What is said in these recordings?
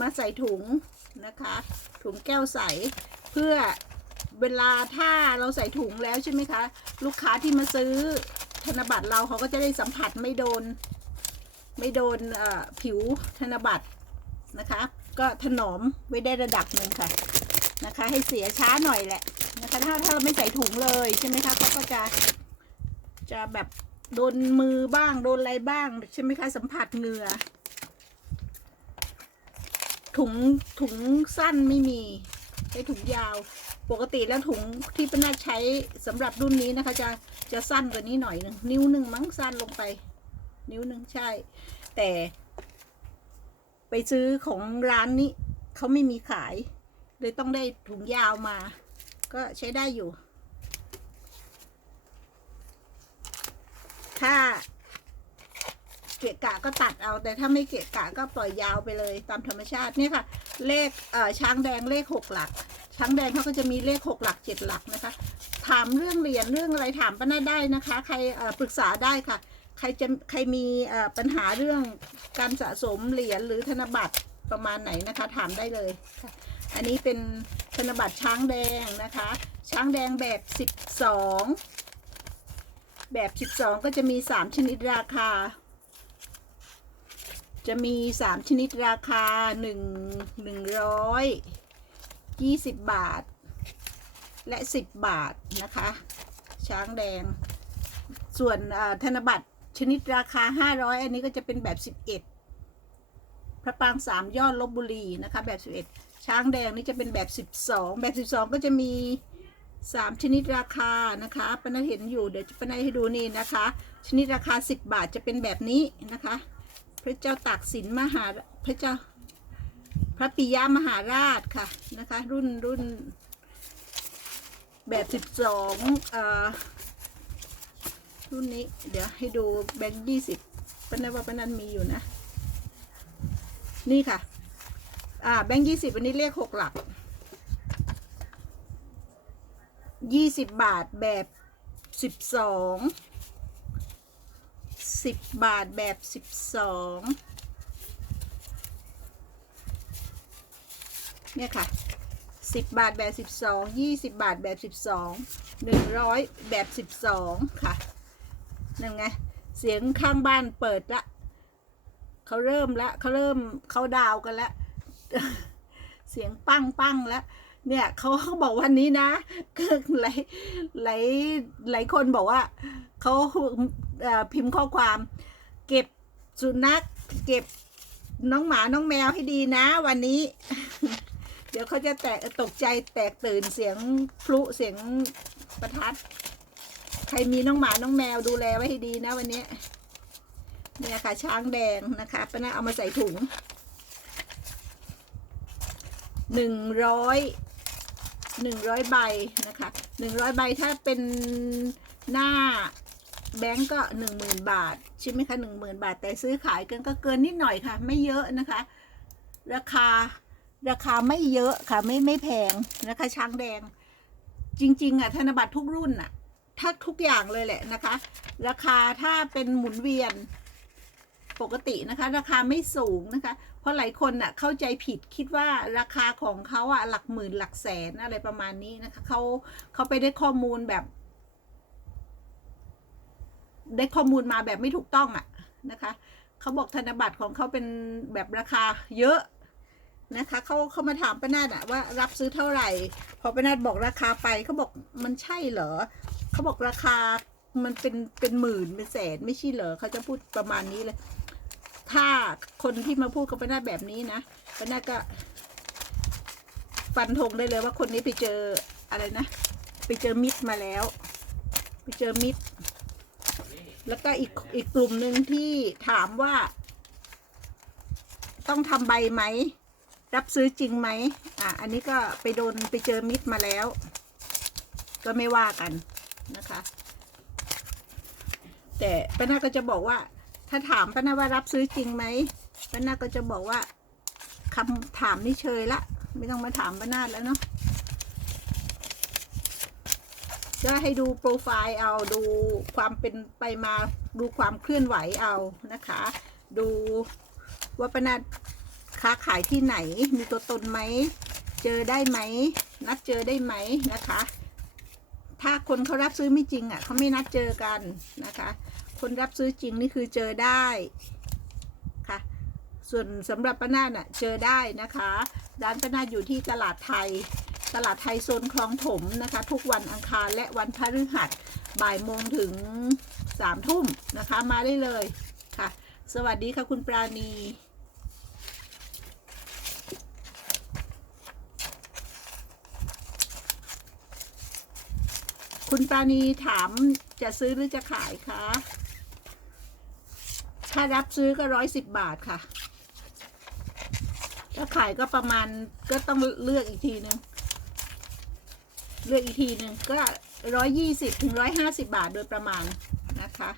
มาใส่ถุงนะคะ ถุงแก้วใส เพื่อเวลาถ้าเราใส่ถุงแล้วใช่ไหมคะ ลูกค้าที่มาซื้อธนบัตรเราเขาก็จะได้สัมผัสไม่โดน ไม่โดนผิวธนบัตรนะคะ ก็ถนอมไว้ได้ระดับหนึ่งค่ะนะคะ ให้เสียช้าหน่อยแหละนะคะถ้าถ้าเราไม่ใส่ถุงเลยใช่ไหมคะเขาก็จะจะแบบโดนมือบ้างโดนอะไรบ้างใช่ไหมคะสัมผัสเหงื่อ ถุงถุงสั้นไม่มีใช้ถุงยาว ปกติแล้วถุงที่ป้านาใช้สำหรับรุ่นนี้นะคะ จะจะสั้นกว่านี้หน่อยหนึ่งนิ้วหนึ่งมั้งสั้นลงไป นิ้วหนึ่งใช่ แต่ ไปซื้อของร้านนี้เขาไม่มีขาย เลยต้องได้ถุงยาวมา ก็ใช้ได้อยู่ ถ้า เกะกะก็ตัดเอา แต่ถ้าไม่เกะกะก็ปล่อยยาวไปเลยตามธรรมชาตินี่ค่ะ เลขเช้างแดงเลขหกหลัก ช้างแดงเขาก็จะมีเลขหกหลักเจ็ดหลักนะคะ ถามเรื่องเหรียญเรื่องอะไรถามป้านาได้นะคะ ใครปรึกษาได้ค่ะ ใครจะใครมีปัญหาเรื่องการสะสมเหรียญหรือธนบัตรประมาณไหนนะคะ ถามได้เลยค่ะอันนี้เป็นธนบัตรช้างแดงนะคะ ช้างแดงแบบสิบสองแบบสิบสองก็จะมีสามชนิดราคา จะมีสามชนิดราคาหนึ่งหนึ่งร้อยยี่สิบบาท และสิบบาทนะคะ ช้างแดง ส่วนธนบัตรชนิดราคาห้าร้อยอันนี้ก็จะเป็นแบบสิบเอ็ดพระปางสามยอดลบบุรีนะคะ แบบสิบเอ็ดช้างแดงนี่จะเป็นแบบสิบสองแบบสิบสองก็จะมีสามชนิดราคานะคะปนัดเห็นอยู่เดี๋ยวปนัดให้ดูนี่นะคะ ชนิดราคาสิบบาทจะเป็นแบบนี้นะคะ พระเจ้าตากสินมหาพระเจ้า พระปิยมหาราชค่ะนะคะ รุ่นรุ่นแบบสิบสองรุ่นนี้ เดี๋ยวให้ดูแบงค์ยี่สิบปนันว่าปนันมีอยู่นะ นี่ค่ะ อ่าแบงค์ยี่สิบอันนี้เลขหกหลักยี่สิบบาทแบบสิบสอง สิบบาทแบบสิบสองเนี่ยค่ะสิบบาทแบบสิบสองยี่สิบบาทแบบสิบสองหนึ่งร้อยแบบสิบสองค่ะนั่นไงเสียงข้างบ้านเปิดละเขาเริ่มละเขาเริ่มเขาดาวกันละเสียงปั้งปั้งแล้ว เนี่ยเขาเขาบอกวันนี้นะหลายหลายหลายคนบอกว่าเขาพิมพ์ข้อความ เก็บสุนัขเก็บน้องหมาน้องแมวให้ดีนะ วันนี้ เดี๋ยวเขาจะแตกตกใจแตกตื่นเสียงพลุเสียงประทัด ใครมีน้องหมาน้องแมวดูแลไว้ให้ดีนะวันนี้เนี่ยค่ะช้างแดงนะคะป้านะเอามาใส่ถุงหนึ่งร้อย หนึ่งร้อยใบนะคะหนึ่งร้อยใบถ้าเป็นหน้าแบงก์ก็หนึ่งหมื่นบาท ใช่ไหมคะหนึ่งหมื่นบาท แต่ซื้อขายกันก็เกินนิดหน่อยค่ะ ไม่เยอะนะคะ ราคาราคาไม่เยอะค่ะไม่ไม่แพงนะคะช้างแดง จริงๆอะธนบัตรทุกรุ่นอะถ้าทุกอย่างเลยแหละนะคะ ราคาถ้าเป็นหมุนเวียนปกตินะคะ ราคาไม่สูงนะคะ ราะหลายคนน่ะเข้าใจผิดคิดว่าราคาของเขาอะหลักหมื่นหลักแสนอะไรประมาณนี้นะคะเขาเขาไปได้ข้อมูลแบบ ได้ข้อมูลมาแบบไม่ถูกต้องอะนะคะเขาบอกธนบัตรของเขาเป็นแบบราคาเยอะนะคะเขาเขามาถามป้านาดอะว่ารับซื้อเท่าไหร่ พอป้านาดบอกราคาไปเขาบอกมันใช่เหรอเขาบอกราคามันเป็นเป็นหมื่นเป็นแสนไม่ใช่เหรอเขาจะพูดประมาณนี้เลย ถ้าคนที่มาพูดกับป้านาแบบนี้นะป้านาก็ ฟันธงได้เลยว่าคนนี้ไปเจออะไรนะ ไปเจอมิดมาแล้ว ไปเจอมิดแล้วก็อีกอีกกลุ่มหนึ่งที่ถามว่า ต้องทำใบไหม รับซื้อจริงไหมอะ อันนี้ก็ไปโดนไปเจอมิดมาแล้ว ก็ไม่ว่ากันนะคะ แต่ป้านาก็จะบอกว่า ถ้าถามป้านาว่ารับซื้อจริงไหมป้านาก็จะบอกว่าคำถามนี่เชยละ ไม่ต้องมาถามป้านาแล้วเนาะก็ให้ดูโปรไฟล์เอาดูความเป็นไปมาดูความเคลื่อนไหวเอานะคะ ดูว่าป้านาค้าขายที่ไหนมีตัวตนไหม เจอได้ไหม นัดเจอได้ไหมนะคะ ถ้าคนเขารับซื้อไม่จริงอะเขาไม่นัดเจอกันนะคะ คนรับซื้อจริงนี่คือเจอได้ค่ะ ส่วนสำหรับป้านาดน่ะเจอได้นะคะ ร้านป้านาอยู่ที่ตลาดไทย ตลาดไทยโซนคลองถมนะคะ ทุกวันอังคารและวันพฤหัสบ่ายโมงถึงสามทุ่มนะคะมาได้เลยค่ะ สวัสดีค่ะคุณปราณี คุณปาณีถามจะซื้อหรือจะขายคะ ถ้ารับซื้อก็ร้อยสิบบาทค่ะ ถ้าขายก็ประมาณก็ต้องเลือกอีกทีหนึ่งเลือกอีกทีหนึ่งก็ร้อยยี่สิบถึงร้อยห้าสิบาทโดยประมาณนะคะ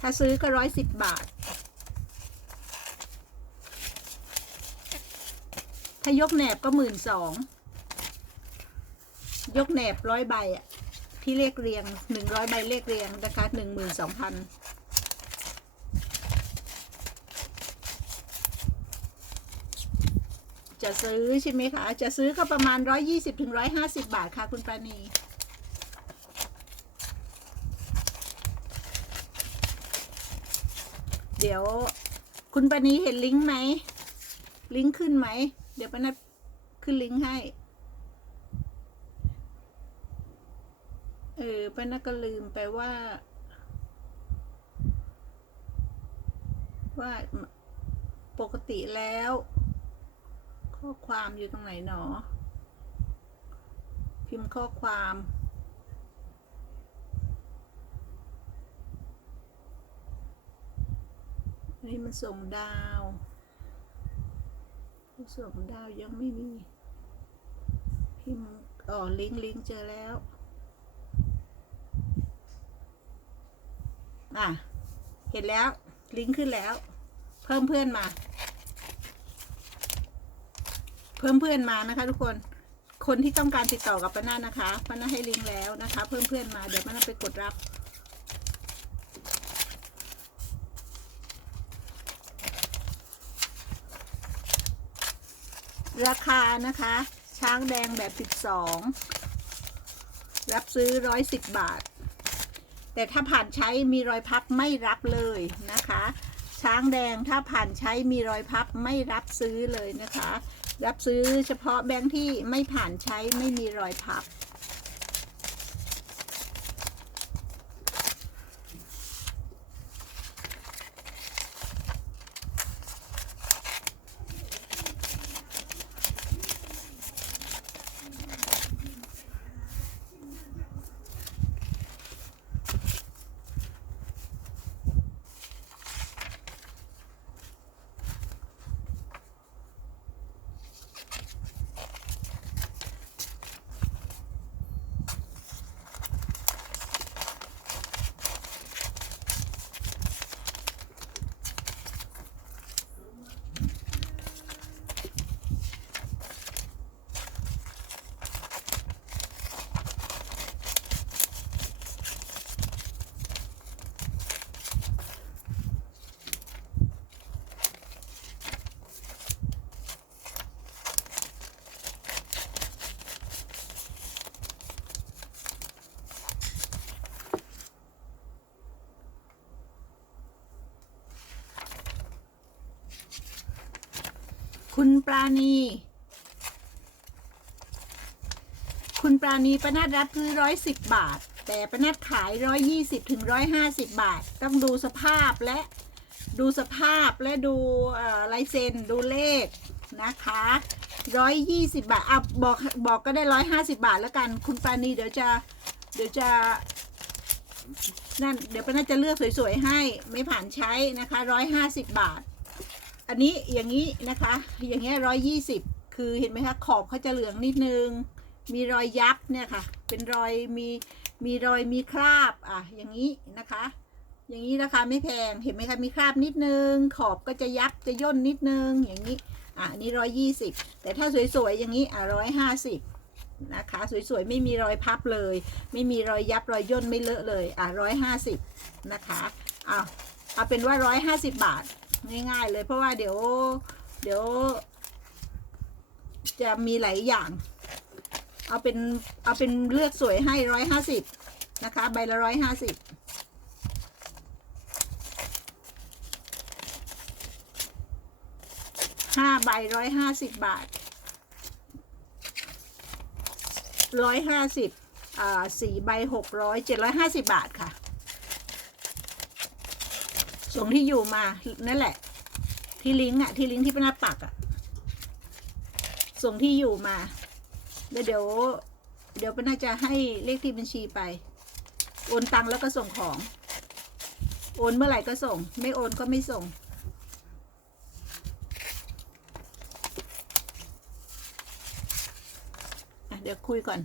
ถ้าซื้อก็ร้อยสิบบาท ถ้ายกแหนบก็หมื่นสอง ยกแหนบร้อยใบอะที่เลขเรียงหนึ่งร้อยใบเลขเรียงนะคะหนึ่งหมื่นสองพันจะซื้อใช่ไหมคะ จะซื้อก็ประมาณร้อยยี่สิบถึงร้อยห้าสิบบาทค่ะคุณปราณีเดี๋ยวคุณปานีเห็นลิงก์ไหม ลิงก์ขึ้นไหม เดี๋ยวปานัดขึ้นลิงก์ให้ ออปานัดก็ลืมไปว่า ว่าปกติแล้ว ข้อความอยู่ตรงไหนหนอ พิมพ์ข้อความนนี้มันส่งดาวส่งดาวยังไม่มี พิมพ์อ๋อลิงก์ลิงก์เจอแล้ว อะ เห็นแล้ว ลิงก์ขึ้นแล้ว เพิ่มเพื่อนมา เพิ่มเพื่อนมานะคะ ทุกคน คนที่ต้องการติดต่อกับป้านานะคะป้านาให้ลิงก์แล้วนะคะ เพิ่มเพื่อนมา เดี๋ยวป้านาไปกดรับ ราคานะคะ ช้างแดงแบบ 12 รับซื้อ 110 บาท แต่ถ้าผ่านใช้มีรอยพับไม่รับเลยนะคะ ช้างแดงถ้าผ่านใช้มีรอยพับไม่รับซื้อเลยนะคะ รับซื้อเฉพาะแบงค์ที่ไม่ผ่านใช้ไม่มีรอยพับ คุณปราณี คุณปราณีประนัดรับซื้อร้อยสิบบาท แต่ประนัดขายร้อยยี่สิบถึงร้อยห้าสิบบาท ต้องดูสภาพและดูสภาพและดูลายเซ็นดูเลขนะคะร้อยยี่สิบบาทอะบอกบอกก็ได้ร้อยห้าสิบาทแล้วกัน คุณปราณีเดี๋ยวจะเดี๋ยวจะนั่นเดี๋ยวป้าน่าจะเลือกสวยๆให้ไม่ผ่านใช้นะคะร้อยห้าสิบบาท อันนี้อย่างนี้นะคะ อย่างเงี้ยร้อยยี่สิบคือเห็นไหมคะขอบเขาจะเหลืองนิดนึง มีรอยยับเนี่ยค่ะ เป็นรอยมีมีรอยมีคราบอะอย่างนี้นะคะ อย่างนี้ราคาไม่แพงเห็นไหมคะมีคราบนิดนึง ขอบก็จะยับจะย่นนิดนึงอย่างนี้อะนนี้ร้อยยี่สิบแต่ถ้าสวยๆอย่างนี้อะร้อยห้าสิบนะคะสวยๆไม่มีรอยพับเลย ไม่มีรอยยับรอยย่นไม่เลอะเลยอะร้อยห้าสิบนะคะอ้าวเอาเป็นว่าร้อยห้าสิบบาท ง่ายๆเลย เพราะว่าเดี๋ยว เดี๋ยว จะมีหลายอย่าง เอาเป็นเอาเป็นเลือกสวยให้ร้อยห้าสิบนะคะ ใบละร้อยห้าสิบห้าใบร้อยห้าสิบบาทร้อยห้าสิบอ่าสี่ใบหกร้อยเจ็ดร้อยห้าสิบบาทค่ะ ส่งที่อยู่มา นั่นแหละ ที่ลิงก์อะที่ลิงก์ที่เป็นหน้าปักอะส่งที่อยู่มา แล้วเดี๋ยว เดี๋ยวเป็นน่าจะให้เลขที่บัญชีไป โอนตังค์แล้วก็ส่งของ โอนเมื่อไหร่ก็ส่ง ไม่โอนก็ไม่ส่ง เดี๋ยวคุยก่อน